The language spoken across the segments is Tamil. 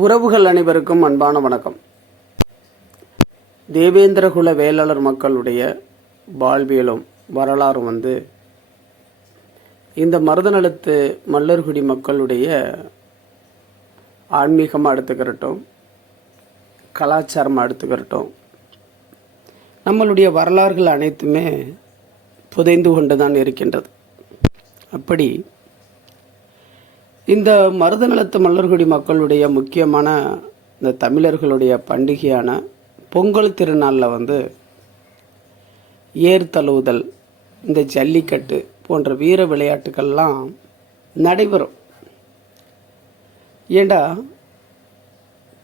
உறவுகள் அனைவருக்கும் அன்பான வணக்கம். தேவேந்திரகுல வேளாளர் மக்களுடைய வாழ்வியலும் வரலாறும் வந்து இந்த மருதநலத்து மல்லர்குடி மக்களுடைய ஆன்மீகமாக எடுத்துக்கிறட்டும் கலாச்சாரமாக எடுத்துக்கிறட்டும் நம்மளுடைய வரலாறுகள் அனைத்துமே புதைந்து கொண்டு தான் இருக்கின்றது. அப்படி இந்த மருதநிலத்து மல்லர்குடி மக்களுடைய முக்கியமான இந்த தமிழர்களுடைய பண்டிகையான பொங்கல் திருநாளில் வந்து ஏர் தழுவுதல் இந்த ஜல்லிக்கட்டு போன்ற வீர விளையாட்டுக்கள்லாம் நடைபெறும். ஏண்டா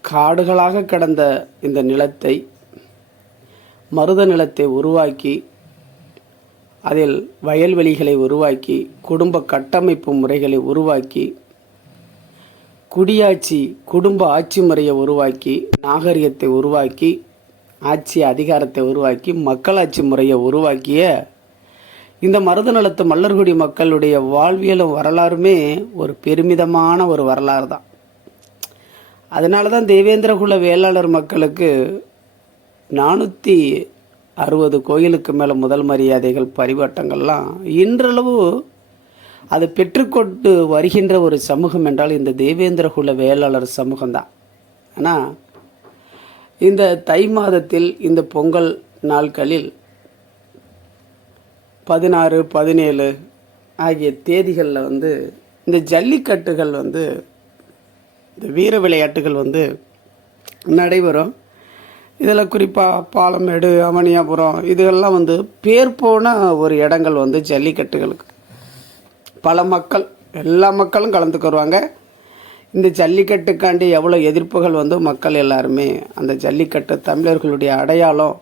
காடுகளாக கிடந்த இந்த நிலத்தை மருத நிலத்தை உருவாக்கி அதில் வயல்வெளிகளை உருவாக்கி குடும்ப கட்டமைப்பு முறைகளை உருவாக்கி குடியாட்சி குடும்ப ஆட்சி முறையை உருவாக்கி நாகரிகத்தை உருவாக்கி ஆட்சி அதிகாரத்தை உருவாக்கி மக்களாட்சி முறையை உருவாக்கிய இந்த மருது நிலத்து மல்லர்குடி மக்களுடைய வாழ்வியலும் வரலாறுமே ஒரு பெருமிதமான ஒரு வரலாறு தான் அதனால தான் தேவேந்திரகுல வேளாளர் மக்களுக்கு நானூற்றி அறுபது கோயிலுக்கு மேலே முதல் மரியாதைகள் பரிவட்டங்கள்லாம் இன்றளவு அது பெற்றுக்கொண்டு வருகின்ற ஒரு சமூகம் என்றால் இந்த தேவேந்திரகுல வேளாளர் சமூகம்தான். ஆனால் இந்த தை மாதத்தில் இந்த பொங்கல் நாட்களில் பதினாறு பதினேழு ஆகிய தேதிகளில் வந்து இந்த ஜல்லிக்கட்டுகள் வந்து இந்த வீர விளையாட்டுகள் வந்து நடைபெறும். இதில் குறிப்பாக பாலமேடு அவனியாபுரம் இதுகள்லாம் வந்து பேர் போன ஒரு இடங்கள் வந்து ஜல்லிக்கட்டுகளுக்கு. பல மக்கள் எல்லா மக்களும் கலந்துக்குருவாங்க இந்த ஜல்லிக்கட்டுக்காண்டி எவ்வளோ எதிர்ப்புகள் வந்து மக்கள் எல்லாருமே அந்த ஜல்லிக்கட்டு தமிழர்களுடைய அடையாளம்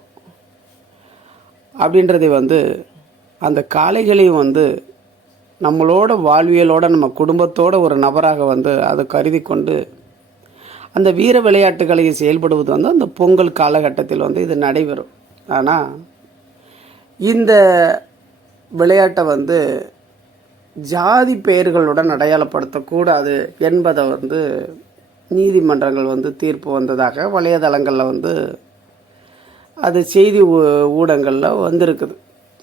அப்படின்றதை வந்து அந்த காளைகளையும் வந்து நம்மளோட வாழ்வியலோட நம்ம குடும்பத்தோட ஒரு நபராக வந்து அதை கருதி கொண்டு அந்த வீர விளையாட்டுகளை செயல்படுவது வந்து அந்த பொங்கல் காலகட்டத்தில் வந்து இது நடைபெறும். ஆனால் இந்த விளையாட்டை வந்து ஜாதி பெயர்களுடன் அடையாளப்படுத்தக்கூடாது என்பதை வந்து நீதிமன்றங்கள் வந்து தீர்ப்பு வந்ததாக வலைதளங்களில் வந்து அது செய்தி ஊ- ஊடகங்களில் வந்திருக்குது.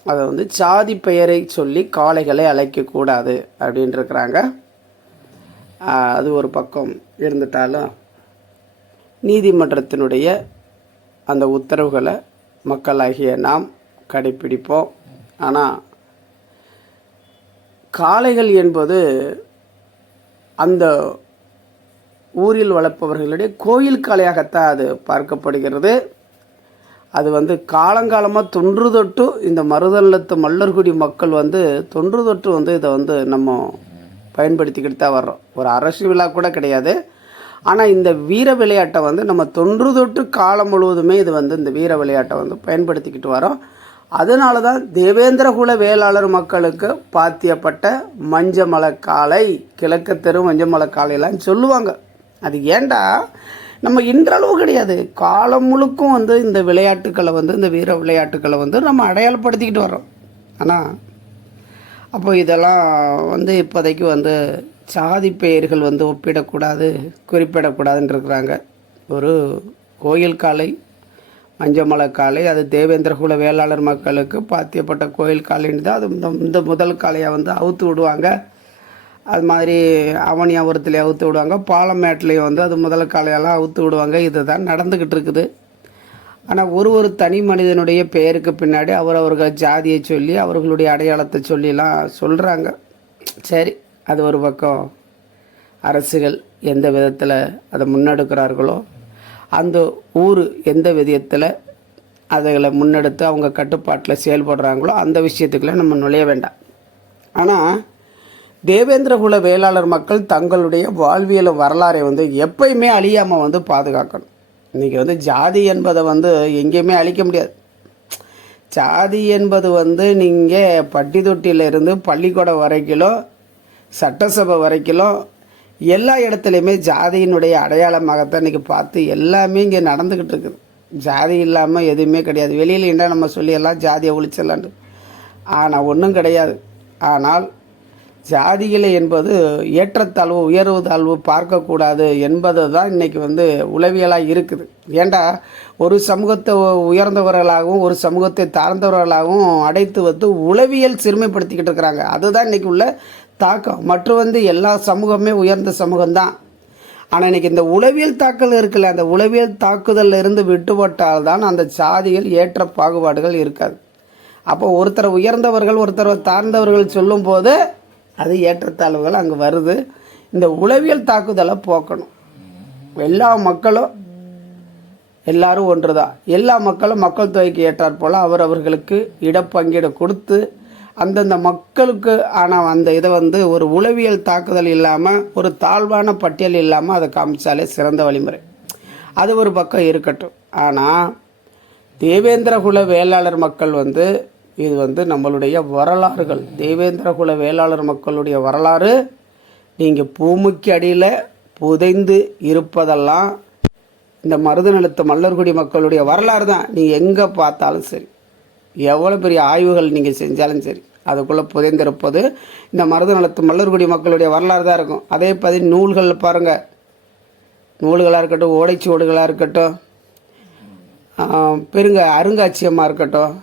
அதை வந்து சாதி பெயரை சொல்லி காளைகளை அழைக்கக்கூடாது அப்படின்னு இருக்கிறாங்க அது ஒரு பக்கம் இருந்துட்டாலும் நீதிமன்றத்தினுடைய அந்த உத்தரவுகளை மக்களாகிய நாம் கடைப்பிடிப்போம். ஆனால் காளைகள் என்பது அந்த ஊரில் வளர்ப்பவர்களுடைய கோயில் காளையாகத்தான் அது பார்க்கப்படுகிறது. அது வந்து காலங்காலமாக தொன்று தொட்டு இந்த மருதநிலத்து மல்லர்குடி மக்கள் வந்து தொன்று தொட்டு வந்து இதை வந்து நம்ம பயன்படுத்திக்கிட்டு தான் வர்றோம். ஒரு அரசு விழா கூட கிடையாது. ஆனால் இந்த வீர விளையாட்டை வந்து நம்ம தொன்று தொட்டு காலம் முழுவதுமே இது வந்து இந்த வீர விளையாட்டை வந்து பயன்படுத்திக்கிட்டு வரோம் அதனால தான் தேவேந்திரகுல வேளாளர் மக்களுக்கு பாத்தியப்பட்ட மஞ்சமலை காளை கிழக்கு தெரு மஞ்சமலை காலையெல்லாம் சொல்லுவாங்க. அது ஏண்டா? நம்ம இன்றளவு கிடையாது. காலம் முழுக்கும் வந்து இந்த விளையாட்டுக்களை வந்து இந்த வீர விளையாட்டுக்களை வந்து நம்ம அடையாளப்படுத்திக்கிட்டு வரோம் ஆனால் அப்போ இதெல்லாம் வந்து இப்போதைக்கு வந்து சாதி பெயர்கள் வந்து ஒப்பிடக்கூடாது குறிப்பிடக்கூடாதுன்னு இருக்கிறாங்க. ஒரு கோயில் காலை மஞ்சமலை காலை அது தேவேந்திரகுல வேளாளர் மக்களுக்கு பாத்தியப்பட்ட கோயில் காலைன்னு தான் அது இந்த- இந்த முதல் காளையை வந்து அவுத்து விடுவாங்க. அது மாதிரி அவனியாபுரத்தில் அவுத்து விடுவாங்க. பாலமேட்லேயும் வந்து அது முதல் காளையெல்லாம் அவுத்து விடுவாங்க. இதுதான் நடந்துக்கிட்டு இருக்குது. ஆனால் ஒரு ஒரு தனி மனிதனுடைய பெயருக்கு பின்னாடி அவர் அவர்கள் ஜாதியை சொல்லி அவர்களுடைய அடையாளத்தை சொல்லிலாம் சொல்கிறாங்க சரி அது ஒரு பக்கம் அரசுகள் எந்த விதத்தில் அதை முன்னெடுக்கிறார்களோ அந்த ஊர் எந்த விதத்தில் அதுகளை முன்னெடுத்து அவங்க கட்டுப்பாட்டில் செயல்படுறாங்களோ அந்த விஷயத்துக்குள்ள நம்ம நுழைய வேண்டாம். ஆனால் தேவேந்திரகுல வேளாளர் மக்கள் தங்களுடைய வாழ்வியல் வரலாறை வந்து எப்பயுமே அழியாமல் வந்து பாதுகாக்கணும். இன்றைக்கி வந்து ஜாதி என்பதை வந்து எங்கேயுமே அழிக்க முடியாது. ஜாதி என்பது வந்து நீங்கள் பட்டி தொட்டியிலிருந்து பள்ளிக்கூடம் வரைக்கிலும் சட்டசபை வரைக்கிலும் எல்லா இடத்துலையுமே ஜாதியினுடைய அடையாளமாகத்தான் இன்றைக்கி பார்த்து எல்லாமே இங்கே நடந்துக்கிட்டு இருக்குது. ஜாதி இல்லாமல் எதுவுமே கிடையாது. வெளியில் என்ன நம்ம சொல்லியெல்லாம் ஜாதியை ஒழிச்சிடலான்ட்டு. ஆனால் ஒன்றும் கிடையாது. ஆனால் ஜாதிகளை என்பது ஏற்றத்தாழ்வு உயர்வு தாழ்வு பார்க்கக்கூடாது என்பது தான் இன்றைக்கி வந்து உளவியலாக இருக்குது. ஏண்டா ஒரு சமூகத்தை உயர்ந்தவர்களாகவும் ஒரு சமூகத்தை தாழ்ந்தவர்களாகவும் அடைத்து வந்து உளவியல் சிறுமைப்படுத்திக்கிட்டு இருக்கிறாங்க. அதுதான் இன்றைக்கி உள்ள தாக்கம். மற்றும் வந்து எல்லா சமூகமே உயர்ந்த சமூகம்தான். ஆனால் இன்றைக்கி இந்த உளவியல் தாக்கல் இருக்குல்ல அந்த உளவியல் தாக்குதலில் இருந்து விட்டுப்பட்டால் தான் அந்த சாதியில் ஏற்ற பாகுபாடுகள் இருக்காது. அப்போ ஒருத்தரை உயர்ந்தவர்கள் ஒருத்தரை தாழ்ந்தவர்கள் சொல்லும்போது அது ஏற்றத்தாழ்வுகள் அங்கே வருது. இந்த உளவியல் தாக்குதலை போக்கணும். எல்லா மக்களும் எல்லாரும் ஒன்று தான் எல்லா மக்களும் மக்கள் தொகைக்கு ஏற்றாற்போல் போல் அவர் அவர்களுக்கு இடப்பங்கீடு கொடுத்து அந்தந்த மக்களுக்கு ஆனால் அந்த இதை வந்து ஒரு உளவியல் தாக்குதல் இல்லாமல் ஒரு தாழ்வான பட்டியல் இல்லாமல் அதை காமிச்சாலே சிறந்த வழிமுறை. அது ஒரு பக்கம் இருக்கட்டும். ஆனால் தேவேந்திரகுல வேளாளர் மக்கள் வந்து இது வந்து நம்மளுடைய வரலாறுகள். தேவேந்திரகுல வேளாளர் மக்களுடைய வரலாறு நீங்கள் பூமிக்கு அடியில் புதைந்து இருப்பதெல்லாம் இந்த மருதநிலத்து மல்லர்குடி மக்களுடைய வரலாறு தான். நீங்கள் எங்கே பார்த்தாலும் சரி. எவ்வளோ பெரிய ஆய்வுகள் நீங்கள் செஞ்சாலும் சரி அதுக்குள்ளே புதைந்திருப்பது இந்த மருதநிலத்து மல்லர்குடி மக்களுடைய வரலாறு தான் இருக்கும். அதே மாதிரி நூல்கள் பாருங்கள் நூல்களாக இருக்கட்டும் ஓடைச்சுவடுகளாக இருக்கட்டும் பெருங்க அருங்காட்சியமாக இருக்கட்டும்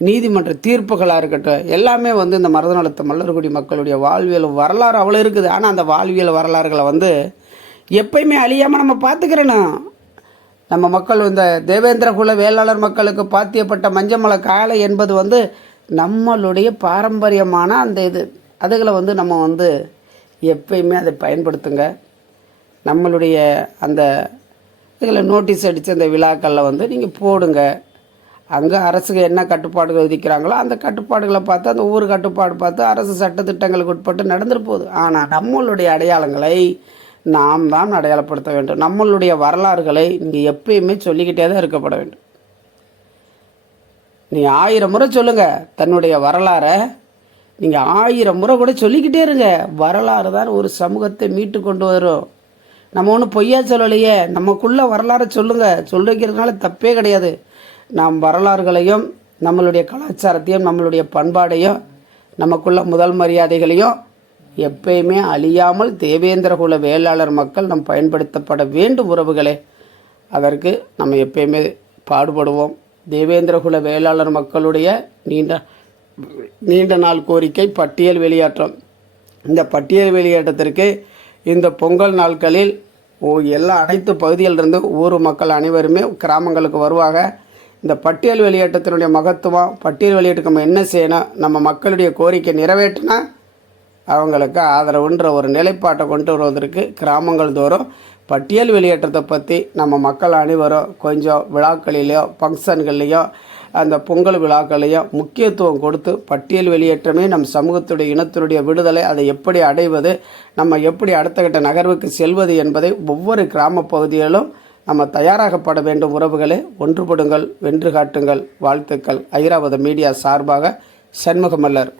நீதிமன்ற தீர்ப்புகளாக இருக்கட்டும் எல்லாமே வந்து இந்த மருதநலத்து மல்லர்குடி மக்களுடைய வாழ்வியல் வரலாறு அவ்வளோ இருக்குது. ஆனால் அந்த வாழ்வியல் வரலாறுகளை வந்து எப்பயுமே அழியாமல் நம்ம பார்த்துக்கிறேன்னா நம்ம மக்கள் இந்த தேவேந்திரகுல வேளாளர் மக்களுக்கு பாத்தியப்பட்ட மஞ்சமலை காலை என்பது வந்து நம்மளுடைய பாரம்பரியமான அந்த இது. அதுகளை வந்து நம்ம வந்து எப்பயுமே அதை பயன்படுத்துங்க. நம்மளுடைய அந்த இதில் நோட்டீஸ் அடித்து அந்த விழாக்களில் வந்து நீங்கள் போடுங்க. அங்கே அரசுக்கு என்ன கட்டுப்பாடுகள் விதிக்கிறாங்களோ அந்த கட்டுப்பாடுகளை பார்த்து அந்த ஒவ்வொரு கட்டுப்பாடு பார்த்து அரசு சட்டத்திட்டங்களுக்கு உட்பட்டு நடந்துட்டு போகுது. ஆனால் நம்மளுடைய அடையாளங்களை நாம் தான் அடையாளப்படுத்த வேண்டும். நம்மளுடைய வரலாறுகளை நீங்கள் எப்பயுமே சொல்லிக்கிட்டே தான் இருக்கப்பட வேண்டும். நீ ஆயிரம் முறை சொல்லுங்க தன்னுடைய வரலாறை. நீங்கள் ஆயிரம் முறை கூட சொல்லிக்கிட்டே இருங்க. வரலாறு தான் ஒரு சமூகத்தை மீட்டு கொண்டு வரும். நம்ம ஒன்றும் பொய்யா சொல்லலையே. நமக்குள்ள வரலாறை சொல்லுங்கள் சொல்லிக்கிறதுனால தப்பே கிடையாது. நாம் வரலாறுகளையும் நம்மளுடைய கலாச்சாரத்தையும் நம்மளுடைய பண்பாடையும் நமக்குள்ள முதல் மரியாதைகளையும் எப்பயுமே அழியாமல் தேவேந்திரகுல வேளாளர் மக்கள் நம் பயன்படுத்தப்பட வேண்டும் உறவுகளே. அதற்கு நம்ம எப்பயுமே பாடுபடுவோம். தேவேந்திரகுல வேளாளர் மக்களுடைய நீண்ட நீண்ட நாள் கோரிக்கை பட்டியல் வெளியேற்றம். இந்த பட்டியல் வெளியேற்றத்திற்கு இந்த பொங்கல் நாட்களில் ஓ எல்லா அனைத்து பகுதியிலிருந்து ஊர் மக்கள் அனைவருமே கிராமங்களுக்கு வருவாங்க. இந்த பட்டியல் வெளியேற்றத்தினுடைய மகத்துவம் பட்டியல் வெளியேற்றத்துக்கு நம்ம என்ன செய்யணும்? நம்ம மக்களுடைய கோரிக்கை நிறைவேற்றினா அவங்களுக்கு ஆதரவுன்ற ஒரு நிலைப்பாட்டை கொண்டு வருவதற்கு கிராமங்கள் தோறும் பட்டியல் வெளியேற்றத்தை பற்றி நம்ம மக்கள் அனைவரும் கொஞ்சம் விழாக்களிலேயோ ஃபங்க்ஷன்கள்லேயோ அந்த பொங்கல் விழாக்களையும் முக்கியத்துவம் கொடுத்து பட்டியல் வெளியேற்றமே நம் சமூகத்துடைய இனத்தினுடைய விடுதலை. அதை எப்படி அடைவது நம்ம எப்படி அடுத்த கட்ட நகர்வுக்கு செல்வது என்பதை ஒவ்வொரு கிராம பகுதிகளிலும் நம்ம தயாராகப்பட வேண்டும். உறவுகளே ஒன்றுபடுங்கள் வென்று காட்டுங்கள். வாழ்த்துக்கள். ஐராவத மீடியா சார்பாக சண்முகமல்லர்.